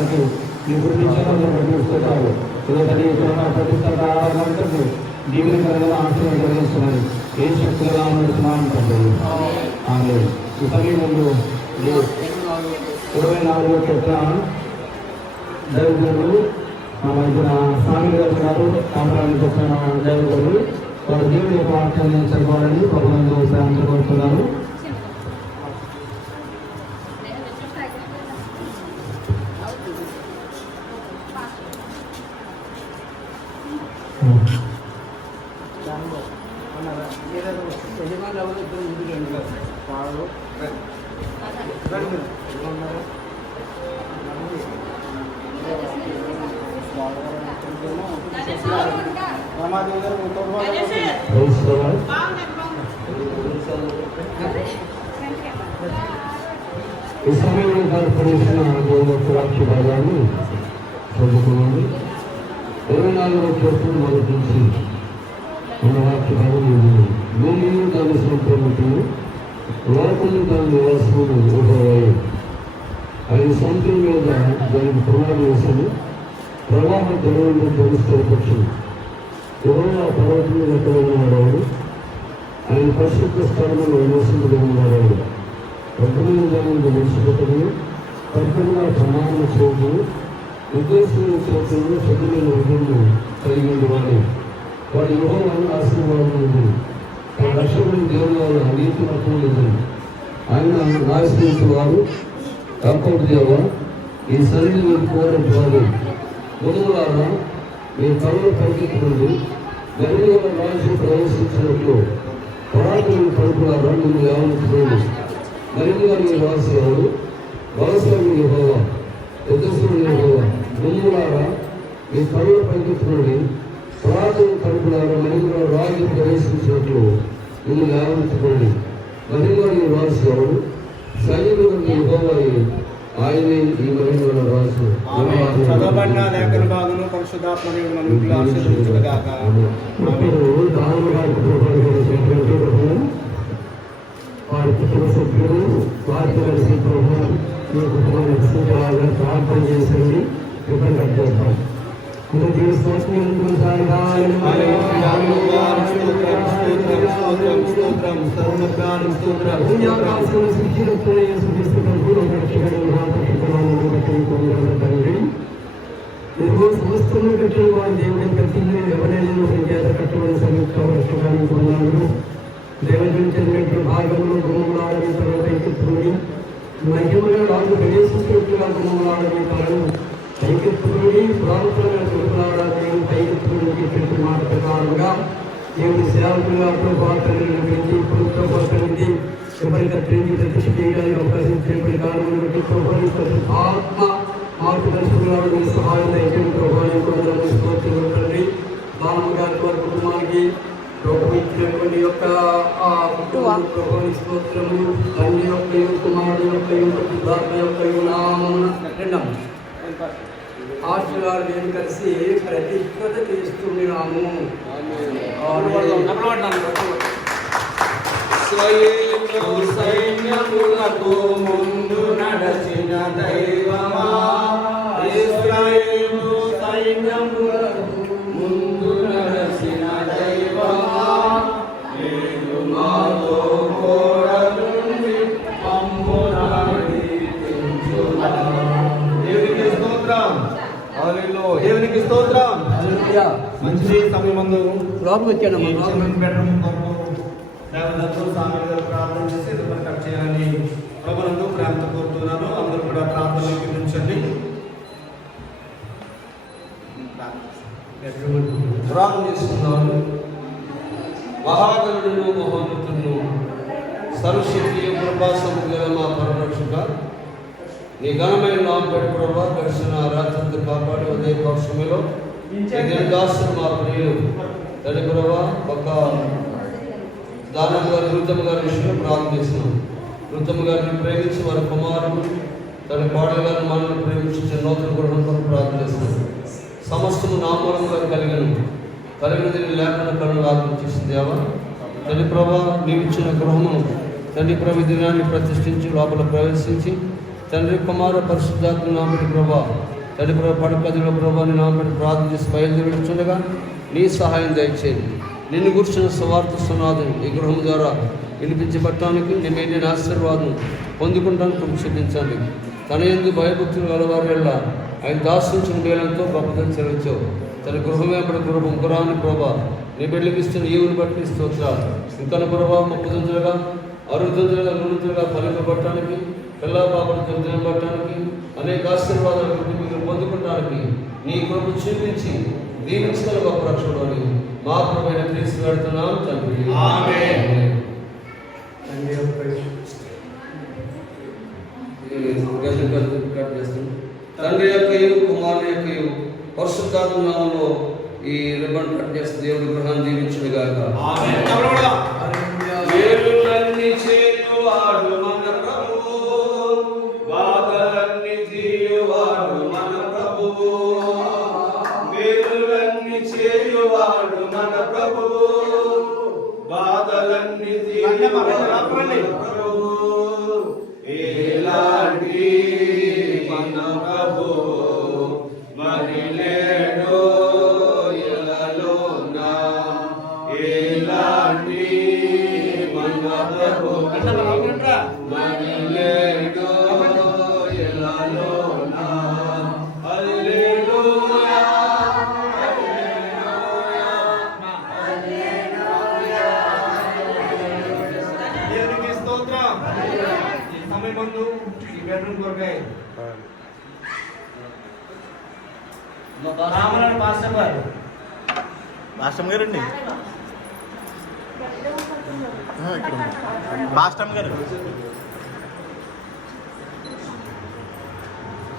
వారికి మీ గురించి చూసుకుంటారు. ప్రతిష్టంటే దీవుని కలగల ఆశీర్వాదం కలిగిస్తున్నాయి. ఏ శక్తులుగా నడుస్తున్నాను తండ్రి. ఈ సమయంలో 24 చోట్ల దైవజనులు మన మధ్యన స్వామి గారు ఉన్నారు. కాంప్రాన్ని చెప్పిన దైవజనులు వారు దేవుని యొక్క వాక్యాన్ని చదవాలని ప్రభుత్వం శాంతి కోరుతున్నారు. ఈ సమయంలో ఏర్పడేసిన వాక్య భాగాన్ని చదువుకోండి. 24వ కీర్తన మొదటి నుంచి మన వాక్య భాగం భూమిని దాని సంప్రమతను లోకము దాని నివాసమును ఊహవాయి ఆయన సముద్రం మీద దానికి పునాది వేసని ప్రవాహ జలంలో ధరిస్తపక్షం ఎవరో ఆ పర్వతం మీద ఎక్కడైనా వాడేవాడు. ఆయన పరిశుద్ధ స్థలంలో నివసించలేని వాడేవాడు. ప్రకటన దాని విడిచిపెట్టని పరిపూర్ణ ప్రమాణం చేయడం ఉద్దేశమైన చేతులను శక్తులైన విధులను కలిగి వాడు వాడి యువలను ఆశీర్వాదం ఉంది. తన రక్షకుని దేవుని నీతి మతం లేదు. ఆయన ఆశ్రయించిన వారు కంపౌండ్ దేవ ఈ సన్నిధి మీరు కోరటి వారు మొదలులారా మీ కళ్ళు పరిగెత్తుకుంది గరిలో రాజు ప్రవేశించినట్లు పురాతన పలుకులారా మీరు యావనుకోండి. మరిగా మీ వాసు ఎవరు వలసలు యెహోవా ఎదుసులు యెహోవా ముందులారా మీ కళ్ళు పరిగెత్తుకుండి పురాతన పలుకులారా మరిగా రాజు ప్రవేశించినట్లు మీరు యావనుకోండి. మరిగా మీ వాసు ఎవరు సైనికులు యెహోవా ఆయనే ఈ మహిమల రాజు. చదవబడిన లేఖన భాగము పరిశుద్ధాత్మ దేవుని ఆశీర్వదించుగాక. వారి కుటుంబ సభ్యులు వారితో కలిసి మీ కుటుంబాన్ని రక్షించేలాగా ప్రార్థన చేసేది కృపణ చేద్దాం. సమస్తము కట్టిన వారి దేవుని ప్రతి ఎవరైనా సంఖ్యాత కట్టబడిన సంయుక్త రక్షకాన్ని కొన్నాను. దేవజనించినటువంటి భాగంలో గుమ్మలాడని తలను పైకెత్తుకుని మధ్యముగా రాజు ప్రవేశించినట్లుగా గుమ్మలాడని తలను పైకెత్తుకుని ప్రాంతంగా గుమ్మలాడని పైకెత్తుకుని చెప్పిన మాట ప్రకారంగా దేవుని సేవకులుగా ప్రభుత్వాన్ని పెంచి ప్రభుత్వాన్ని ఎవరి కట్టించి ప్రతిష్ఠ చేయడానికి అవకాశం ఇచ్చినటువంటి కారణం బట్టి ప్రభుత్వం ఆత్మ మార్గదర్శకులను సహాయం దయచేసి ప్రభుత్వాన్ని స్తోత్రులు. బాలమ్మ గారి వారి కుటుంబానికి ప్రభుత్వం యొక్క ప్రభుత్వ స్తోత్రము తండ్రి యొక్క కుమారుడు యొక్క యొక్క నామమున ఆశీర్వాదం నేను కలిసి ప్రతిష్ఠత చేస్తున్నాము. సైన్యములకు ముందు నడచిన దైవమా ఇశ్రాయేలు సైన్యములకు ముందు నడచిన దైవమా నేను మాతో కోడలుండి పంపునాడి దేవునికి స్తోత్రం. దేవునికి స్తోత్రం. మంచి సమయమందు దేవదత్తులు స్వామి గారు ప్రార్థన చేసి రిబ్బన్ కట్ చేయాలని ప్రభునందు ప్రేమతో కోరుతున్నాను. అందరూ కూడా ప్రార్థనలోకి ఉంచండి. ప్రార్థన చేస్తున్నాను. మహాగణుడును మహోన్నతుడును సర్వశక్తి కృపాసము గల మా పరరక్షక నీ ఘనమైన నామ పెట్టి ప్రభా గడిచిన రాత్రి కాపాడి ఉదయ పక్షములో దాసులు మా ప్రియులు తల్లి ప్రభా ఒక దానం గారు నృతమ్మ గారి విషయంలో ప్రార్థన చేస్తున్నాం. నృతమ్మ గారిని ప్రేమించి వారి కుమారుడు తన కోడల గారిని మనల్ని ప్రేమించి నూతన గృహం కొరకు ప్రార్థన చేస్తున్నాం. సమస్తము నామూలంగా కలిగిన దీన్ని లేకుండా కళ్ళు ఆత్మచేసింది దేవా తల్లి ప్రభా నీవిచ్చిన గృహము తల్లి ప్రభు దినాన్ని ప్రతిష్ఠించి లోపల ప్రవేశించి తండ్రి కుమార పరిశుద్ధాత్మ నామటి ప్రభా తండ్రి ప్రభా పడకదిలో ప్రభాని నామటి ప్రార్థన చేసి బయలుదేరుచుండగా నీ సహాయం దయచేయండి. నిన్ను కూర్చున్న స్వార్థ సునాదం ఈ గృహం ద్వారా వినిపించబట్టడానికి నేను ఆశీర్వాదం పొందుకుంటానికి చూపించండి. తన ఎందుకు భయభక్తులు గలవారి వల్ల ఆయన దాసుంచిన మేలంతో గొప్పదని చెల్లించావు. తన గృహమే అప్పుడు గృహం గురాని ప్రభా నీ బిడ్డలకు ఇస్తున్న ఈవుని బట్టి స్తోత్రాలు. ఇంకా ప్రభావం 30 60 100 ఫలింపబట్టడానికి పిల్ల పాపను తినబట్టడానికి అనేక ఆశీర్వాదాలు మీరు పొందుకుంటానికి నీ కృప చూపించి దీవించగల గొప్ప రక్షకుడు అని మా ప్రభువైన క్రీస్తు పెడుతున్నాం తండ్రి. ఆమేన్. తండ్రి యొక్కయు కుమారుని యొక్కయు పరిశుద్ధాత్మ నామములో ఈ రిబ్బన్ కట్ చేసి దేవుడి గృహాన్ని దీవించును గాక. ఆమేన్. మేలులన్నీ చేయువాడు మన ప్రభువు, బాధలన్నీ తీయువాడు మన ప్రభువు. మేలులన్నీ చేయువాడు మన ప్రభువు, బాధలన్నీ తీయువాడు మన ప్రభువు. ఎలాంటి మన ప్రభువు మరి లేడు ఎలలోనా, ఎలాంటి మన ప్రభువు మరి లేడు ఎలలోనా. హల్లెలూయా దేవునికి స్తోత్రం. ఈ సమయమందు ఈ బెడ్రూమ్ కొరకై రామనాడు పాస్టర్ గారు అండి ఇక్కడ పాస్టర్ గారు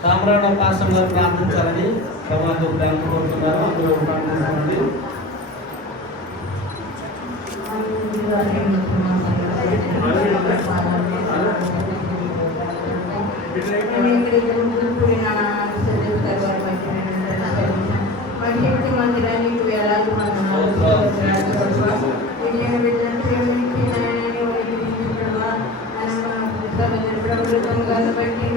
రామరాడు పాస్టర్ గారు ప్రార్థించాలని ప్రభుత్వం ప్రేమ కోరుతున్నారు. అందులో ప్రార్థించాలండి. మందిరానికి వేలాది ప్రభుత్వం బట్టి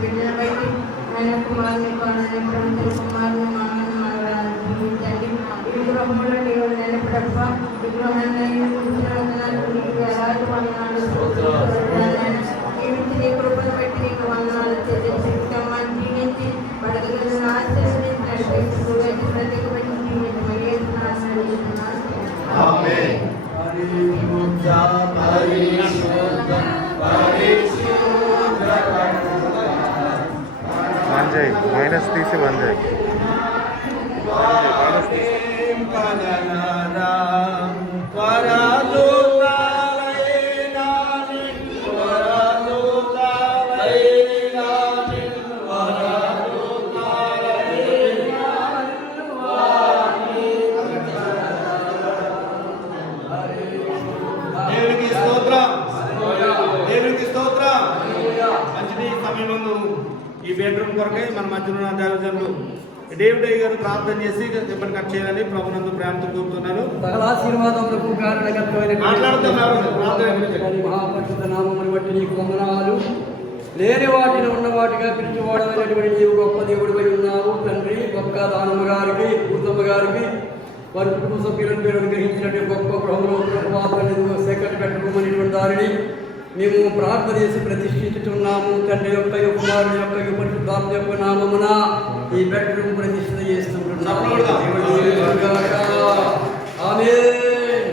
బిడ్డను బట్టి ఆయన కుమారుని ప్రభుత్వ కుమారుని మామని జీవించండి. ఈ గృహంలో నీవు నిలబడప్ప విగ్రహాన్ని వేలాది వందనాలు జీవించి నీ కృపను బట్టి నీకు వందనాలు చెల్లించమని జీవించి పడగలను ఆశీర్వదించి నడిపించి ప్రత్యేకమైన మంజయ్ మైనస్ తీసి మంజయ్ ఈ బెడ్రూమ్ కొరకై మన మధ్యలో ఉన్న దేవజనులు డేవిడ్ గారు ప్రార్థన చేసి రిబ్బన్ కట్ చేయాలని ప్రభునందు ప్రేమతో కోరుతున్నారు. సకల ఆశీర్వాదములకు కారణకర్తమైన మహాపరిశుద్ధ నామమును బట్టి నీకు వందనాలు. లేని వాటిని ఉన్న వాటిగా పిలిచివాడమైనటువంటి నీవు గొప్ప దేవుడిపై ఉన్నావు తండ్రి. గొప్ప దానమ్మ గారికి పూతమ్మ గారికి వారి కుటుంబ సభ్యులను మీరు అనుగ్రహించినటువంటి గొప్ప ప్రభుత్వం సేకరణ పెట్టుకోమనేటువంటి దానిని మేము ప్రార్థన చేసి ప్రతిష్ఠించుతున్నాము. తండ్రి యొక్క కుమారుని యొక్క పరిశుద్ధాత్మ యొక్క నామమున ఈ బెడ్రూమ్ ప్రతిష్ఠ చేస్తున్నాము. ఆమేన్.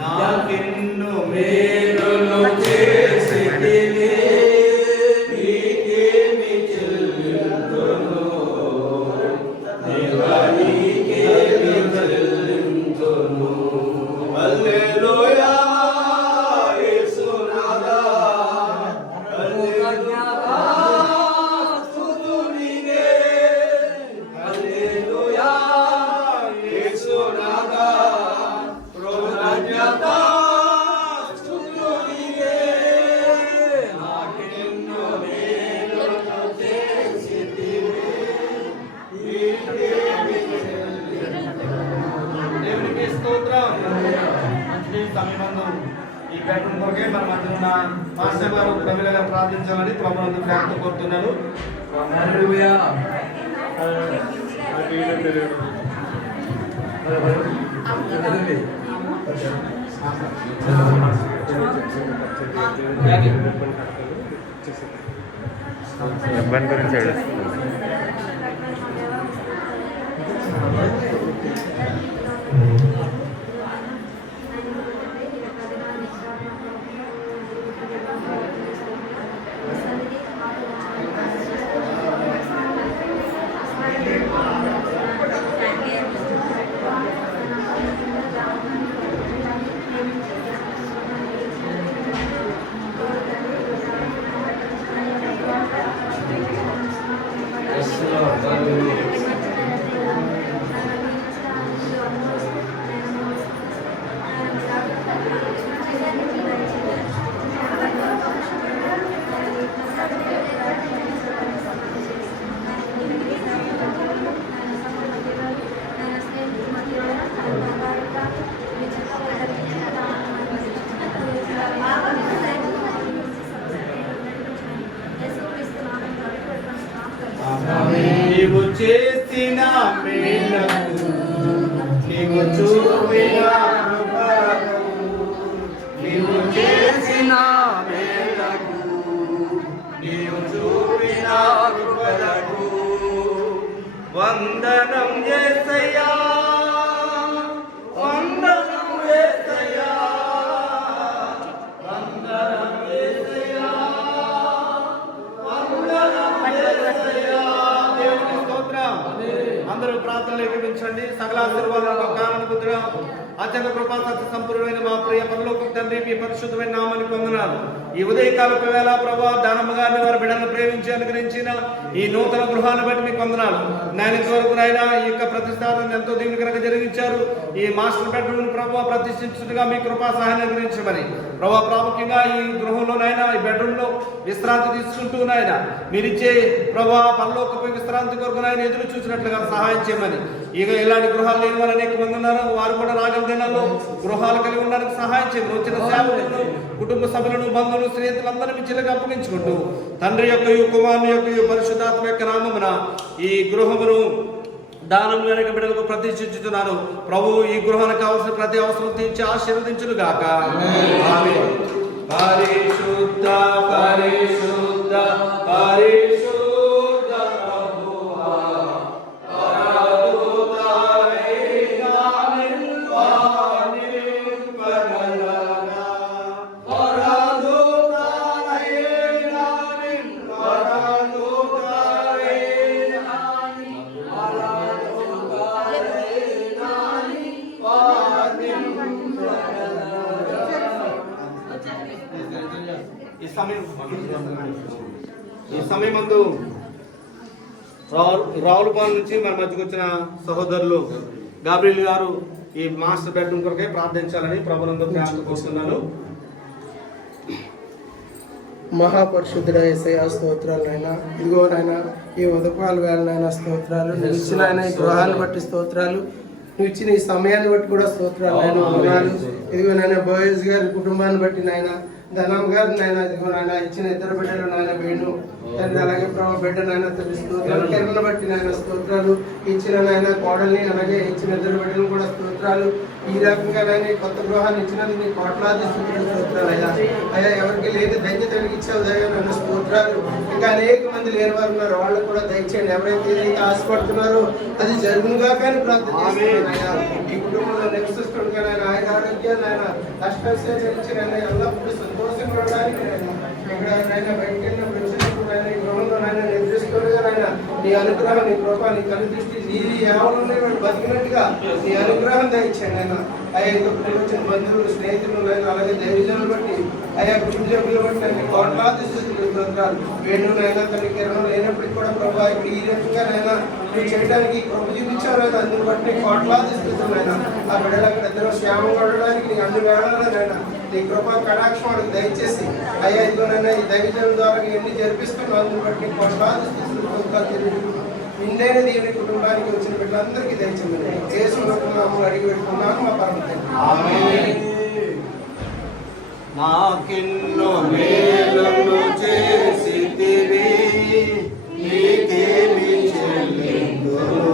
నాకెన్నో మేలులు చేసితివి నీకేమి చెల్లింతును, దేవా నీకేమి చెల్లింతును. హల్లెలూయా హల్లెలూయా బెడ్రూమ్ కొరకే మన మధ్య ఉన్న మాస్టర్ గారు ప్రమిళ గారు ప్రార్థించాలని ప్రభునందు ప్రేమతో కోరుతున్నాను. హల్లెలూయా. ఇబ్బంది గురించి ఏడుస్తుంది. నీవు చేసిన మేలకు నీవు చూపిన కృపకు నీవు చేసిన మేలకు నీవు చూపిన కృపలకు వందనం యేసయ్యా, వందనం యేసయ్యా, వందనం యేసయ్యా, వందనం యేసయ్యా. దేవునికి స్తోత్రం. అందరూ ప్రార్థనలు ఏకీభవించండి. సకల ఆశీర్వాదాలకు కారణపుత్ర అత్యంత కృపా సత్య సంపూర్ణమైన మా ప్రియ పరలోక తండ్రి, మీ పరిశుద్ధమైన నామానికి వందనాలు. ఈ ఉదయకాలపు వేళ ప్రభా దానమ్మ గారిని వారి బిడ్డలను ప్రేమించి అనుగ్రహించిన ఈ నూతన గృహాన్ని బట్టి మీకు వందనాలు నాయన. ఇంతవరకు నాయన ఈ యొక్క ప్రతిష్టాపన ఎంతో దీవెనకరంగా జరిగించారు. ఈ మాస్టర్ బెడ్రూమ్ ప్రభావ ప్రతిష్ఠించుగా మీ కృపా సహాయాన్ని అనుగ్రహించమని ప్రభావ ప్రాముఖ్యంగా ఈ గృహంలో నాయన ఈ బెడ్రూమ్ లో విశ్రాంతి తీసుకుంటూ నాయన మీరిచ్చే ప్రభావ పరలోకపు విశ్రాంతి కొరకు నాయన ఎదురు చూసినట్లుగా సహాయం చేయమని. ఇక ఇలాంటి గృహాలు లేని వారు అనేక మంది ఉన్నారు. వారు కూడా రాగల దినాల్లో గృహాలు కలిగి ఉండడానికి సహాయం చేయమని. వచ్చిన సేవకులను, కుటుంబ సభ్యులను, బంధువులు, స్నేహితులందరూ మీ చెల్లెకి అప్పగించుకుంటూ తండ్రి యొక్క కుమారుని యొక్క పరిశుద్ధాత్మ యొక్క నామమున ఈ గృహమును దానం వెనక బిడ్డలకు ప్రతిష్ఠించుతున్నారు. ప్రభు ఈ గృహానికి కావాల్సిన ప్రతి అవసరం తీర్చి ఆశీర్వదించును గాక. ఆమేన్. పరిశుద్ధ పరిశుద్ధ పరిశుద్ధ ఈ సమయమందు రావులపాలెం నుంచి మన మధ్యకు వచ్చిన సహోదరులు గాబ్రియల్ గారు ఈ మాస్టర్ బెడ్రూమ్ కొరకే ప్రార్థించాలని ప్రభునందు ప్రార్థన కోరుతున్నాను. మహాపరిశుద్ధుడ యేసయ్యా స్తోత్రాలు నాయనా. ఇదిగో నాయన ఈ ఉదపాల వేళ నాయన స్తోత్రాలు. నువ్వు ఇచ్చిన ఆయన ఈ గృహాన్ని బట్టి స్తోత్రాలు. నువ్వు ఇచ్చిన ఈ సమయాన్ని బట్టి కూడా స్తోత్రాలు నాయన. వందనాలు. ఇదిగో నాయన బోయస్ గారి కుటుంబాన్ని బట్టి నాయన, ధనం గారు నాయన, ఇదిగో నాయన ఇచ్చిన ఇద్దరు బిడ్డలు నాయన వేణు తండ్రి, అలాగే ప్రభావ బిడ్డ నాయన స్తోత్రాలు. కిరణ్ బట్టి నాయన స్తోత్రాలు. ఇచ్చిన నాయన కోడల్ని, అలాగే ఇచ్చిన ఇద్దరు బిడ్డలు కూడా స్తోత్రాలు. ఈ రకంగా నాయన కొత్త గృహాన్ని ఇచ్చినందుకు నీ కోట్లాది స్థుతులు స్తోత్రాలు అయ్యా. అయ్యా ఎవరికి లేని ధన్యత ఇచ్చావు దయ నన్ను స్తోత్రాలు. ఇంకా అనేక మంది లేని వారు ఉన్నారు, వాళ్ళకు కూడా దయచేయండి. ఎవరైతే ఏదైతే ఆశపడుతున్నారో అది జరుగునుగా కానీ ప్రార్థన చేస్తున్నాను. ఈ కుటుంబంలో నివసిస్తుండగా నాయన ఆయన ఆరోగ్యాన్ని ఆయన అష్టాశేషించి నాయన ఎల్లప్పుడూ సంతోషంగా ఉండడానికి ఇక్కడ నాయన బయటకు వెళ్ళినప్పుడు వచ్చినప్పుడు నాయన ఈ గృహంలో నాయన నిద్రిస్తుండగా నాయన నీ అనుగ్రహం, నీ కృప, నీ కనుదృష్టి నీ యావలో బతికినట్టుగా నీ అనుగ్రహం దయచేయండి ఆయన. అయ్యా ఇక్కడ వచ్చిన బంధువులు, స్నేహితులు, అలాగే దైవజనులు బట్టి, అయ్యా కుటుంబ సభ్యులు బట్టి నాకు కోట్లాది స్థితులు స్తోత్రాలు. వేణునైనా తన కిరణం లేనప్పటికీ కూడా ప్రభావ ఇక్కడ ఈ రకంగానైనా నువ్వు చేయడానికి కృప చూపించారు. అందుని బట్టి కోట్లాది స్థితులైనా ఆ బిడ్డలు అక్కడ ఇద్దరు క్షేమంగా ఉండడానికి నీ అన్ని వేళలైనా నీ కృప కటాక్షం వాడికి దయచేసి అయ్యా ఇదిగోనైనా ఈ దైవజనుల ద్వారా ఎన్ని జరిపిస్తున్నావు అందుని బట్టి కోట్లాది స్థితులు నిండైన దేవుని కుటుంబానికి వచ్చిన బిడ్డలందరికీ దయచేయండి. యేసు నామములో అడిగి పెట్టుకున్నాను మా పరమ తండ్రి. మాకెన్నో మేలును చేసితివి, నీకేమి చెల్లిందును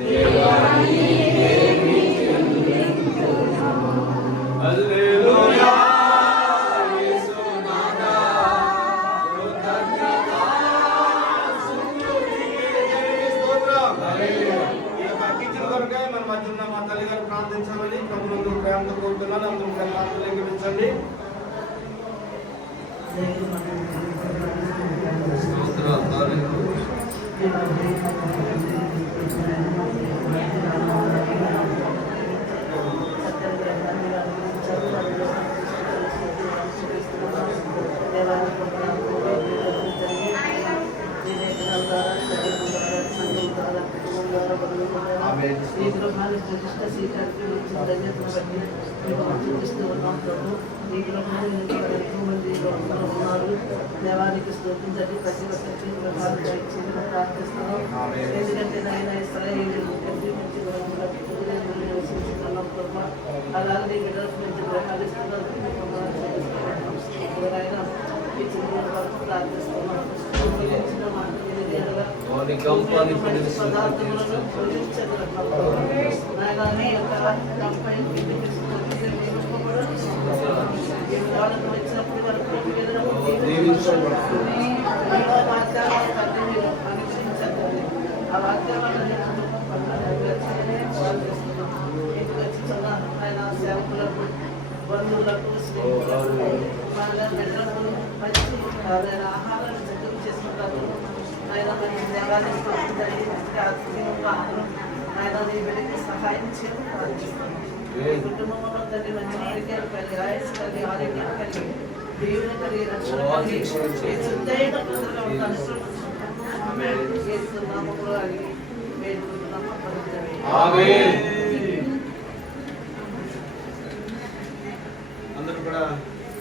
దేవా, నీకేమి చెల్లిందును. హల్లెలూయా యేసునాథా, కృతజ్ఞతా స్తుతులు నీకే స్తోత్రం. హల్లెలూయా. ఈ యొక్క కిచెన్ కొరకై మన మధ్య ఉన్న మా తల్లి గారు ప్రార్థించాలని ప్రభువును ప్రేమతో కోరుతున్నాను. అందరూ ప్రార్థనలు ఏకీభవించండి. ఈ గృహాన్ని ప్రతిష్ట స్వీకరించిన ధన్యతను బట్టి మీకు చూపిస్తూ ఉన్నాం ప్రభు. ఈ గృహాన్ని ఎంతో మంది భక్తులు ఉన్నారు. దేవానికి స్తుతించండి. ప్రతి ఒక్కరికి గృహాలు దయచేసి ప్రార్థిస్తున్నాం. ఎందుకంటే నాయన ఇశ్రాయేలీయులు ప్రతి మంచి గృహంలో నివసించుకున్నాం ప్రభు. అలాగే బిడ్డలకు మంచి గృహాలు ఇస్తున్నారు. ఆయన ఈ చిన్న వరకు ప్రార్థిస్తున్నాం. ఇచ్చిన మాట పదార్థములను పూజించగల నాయన యొక్క కంపెనీ వాళ్ళకు వచ్చినప్పుడు వరకు అనుసరించగలి ఆ వాక్యాలను ఆయన సేవకులకు, బంధువులకు, స్నేహితులకు, బిడ్డలకు మంచి ఆహారాన్ని సిద్ధం చేసుకుంటారు. ఆయన మంచి దేవాలయ ఆయన నీ బిడ్డకి సహాయం చేయాలి. కుటుంబంలో తల్లి మంచి ఆరోగ్యాలు కలిగి, ఆయుష్ కలిగి, ఆరోగ్యం కలిగి, దీవెన కలిగి, రక్షణ కలిగి, శుద్ధైన పుత్రులుగా ఉంటాను. నామములో అడిగి వేడుకుంటున్నాము. అందరూ కూడా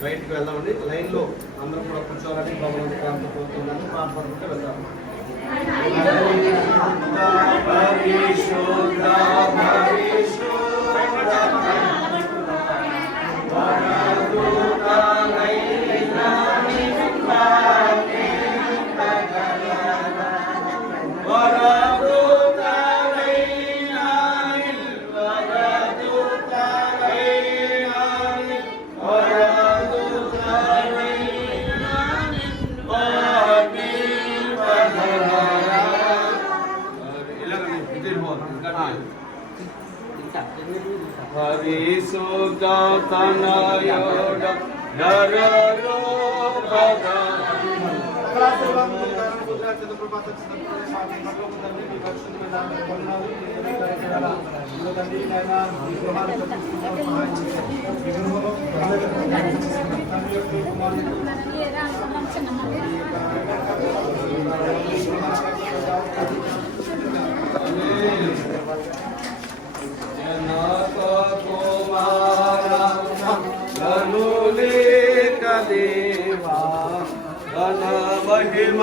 బయటకు వెళ్దామండి. లైన్ లో అందరూ కూడా కూర్చోవాలని ప్రభువుని ప్రార్థన కోరుతున్నాను. ప్రార్థనకుంటే వెళ్దాం. దేవా ఘన మహిమ